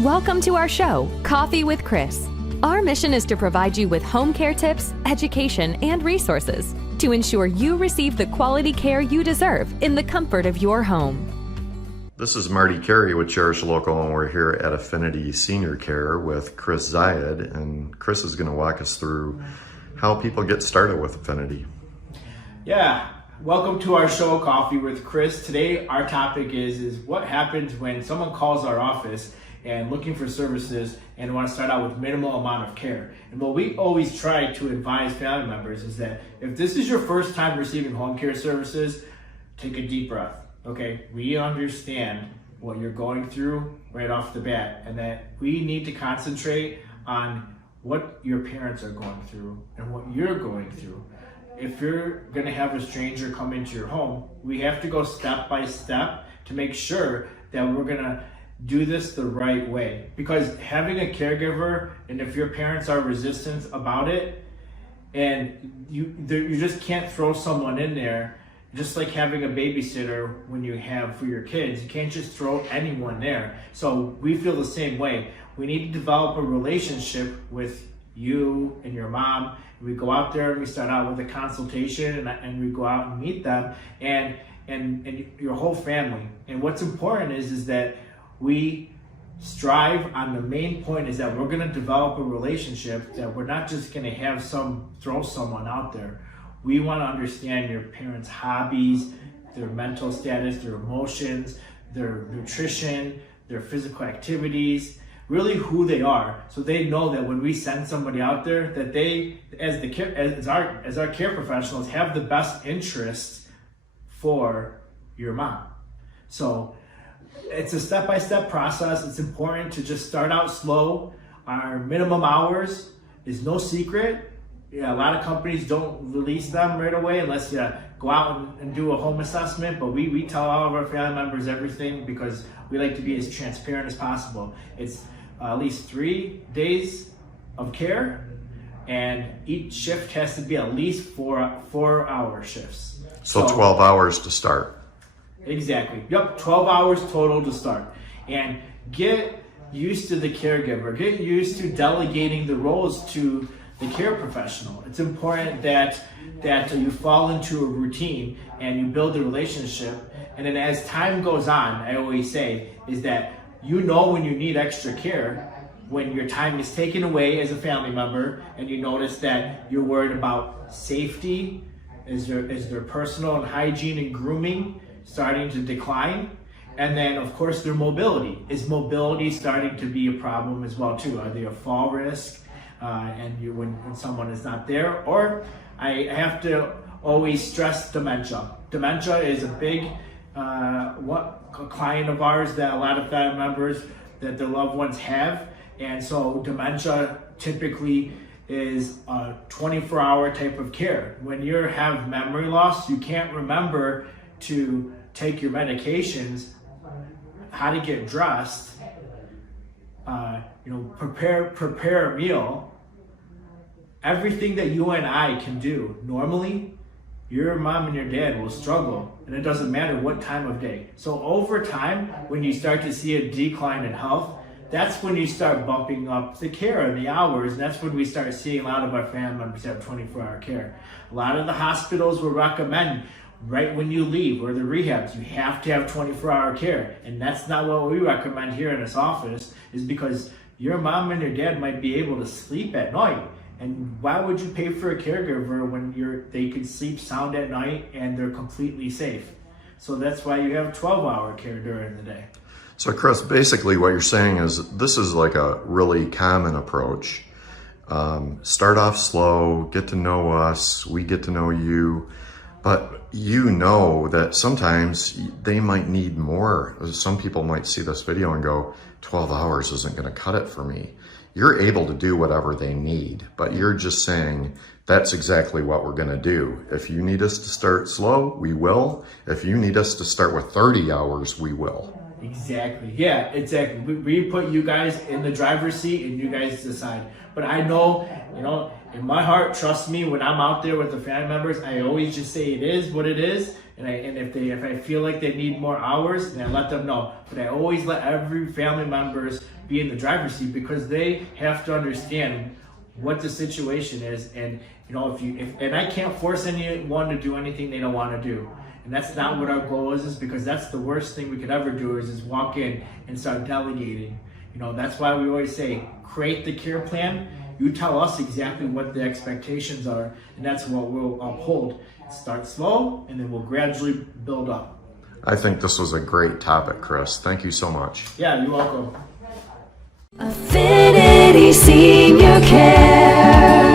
Welcome to our show, Coffee with Chris. Our mission is to provide you with home care tips, education, and resources to ensure you receive the quality care you deserve in the comfort of your home. This is Marty Carey with Cherish Local, and we're here at Affinity Senior Care with Chris Zayed, and Chris is going to walk us through how people get started with Affinity. Yeah, welcome to our show, Coffee with Chris. Today, our topic is what happens when someone calls our office and looking for services and want to start out with minimal amount of care. And what we always try to advise family members is that if this is your first time receiving home care services, take a deep breath, okay? We understand what you're going through right off the bat, and that we need to concentrate on what your parents are going through and what you're going through. If you're gonna have a stranger come into your home, we have to go step by step to make sure that we're gonna do this the right way. Because having a caregiver, and if your parents are resistant about it, and you just can't throw someone in there, just like having a babysitter when you have for your kids, you can't just throw anyone there. So we feel the same way. We need to develop a relationship with you and your mom. We go out there and we start out with a consultation, and we go out and meet them and your whole family. And what's important is that we strive on the main point is that we're going to develop a relationship, that we're not just going to throw someone out there. We want to understand your parents' hobbies, their mental status, their emotions, their nutrition, their physical activities, really who they are, so they know that when we send somebody out there, that they, as our care professionals, have the best interests for your mom. So it's a step-by-step process. It's important to just start out slow. Our minimum hours is no secret. Yeah, a lot of companies don't release them right away unless you go out and do a home assessment, but we tell all of our family members everything because we like to be as transparent as possible. It's at least 3 days of care, and each shift has to be at least four-hour shifts. So 12 hours to start. Exactly. Yep, 12 hours total to start. And get used to the caregiver. Get used to delegating the roles to the care professional. It's important that you fall into a routine and you build a relationship. And then as time goes on, I always say, is that you know when you need extra care, when your time is taken away as a family member, and you notice that you're worried about safety, is their personal and hygiene and grooming starting to decline? And then of course their mobility. Is mobility starting to be a problem as well too? Are they a fall risk when someone is not there? Or I have to always stress dementia. Dementia is a big client of ours that a lot of family members that their loved ones have. And so dementia typically is a 24-hour type of care. When you have memory loss, you can't remember to take your medications, how to get dressed, prepare a meal. Everything that you and I can do normally, your mom and your dad will struggle, and it doesn't matter what time of day. So over time, when you start to see a decline in health, that's when you start bumping up the care and the hours, and that's when we start seeing a lot of our family members have 24-hour care. A lot of the hospitals will recommend right when you leave, or the rehabs, you have to have 24-hour care. And that's not what we recommend here in this office, is because your mom and your dad might be able to sleep at night. And why would you pay for a caregiver when they can sleep sound at night and they're completely safe? So that's why you have 12-hour care during the day. So Chris, basically what you're saying is this is like a really common approach. Start off slow, get to know us, we get to know you, but you know that sometimes they might need more. Some people might see this video and go, 12 hours isn't going to cut it for me. You're able to do whatever they need, but you're just saying that's exactly what we're going to do. If you need us to start slow, we will. If you need us to start with 30 hours, we will. Exactly. Yeah, exactly. We put you guys in the driver's seat and you guys decide. But I know, in my heart, trust me, when I'm out there with the family members, I always just say it is what it is. And if I feel like they need more hours, then I let them know. But I always let every family members be in the driver's seat, because they have to understand what the situation is. And and I can't force anyone to do anything they don't want to do. And that's not what our goal is because that's the worst thing we could ever do is walk in and start delegating. That's why we always say, create the care plan. You tell us exactly what the expectations are, and that's what we'll uphold. Start slow, and then we'll gradually build up. I think this was a great topic, Chris. Thank you so much. Yeah, you're welcome. Affinity Senior Care.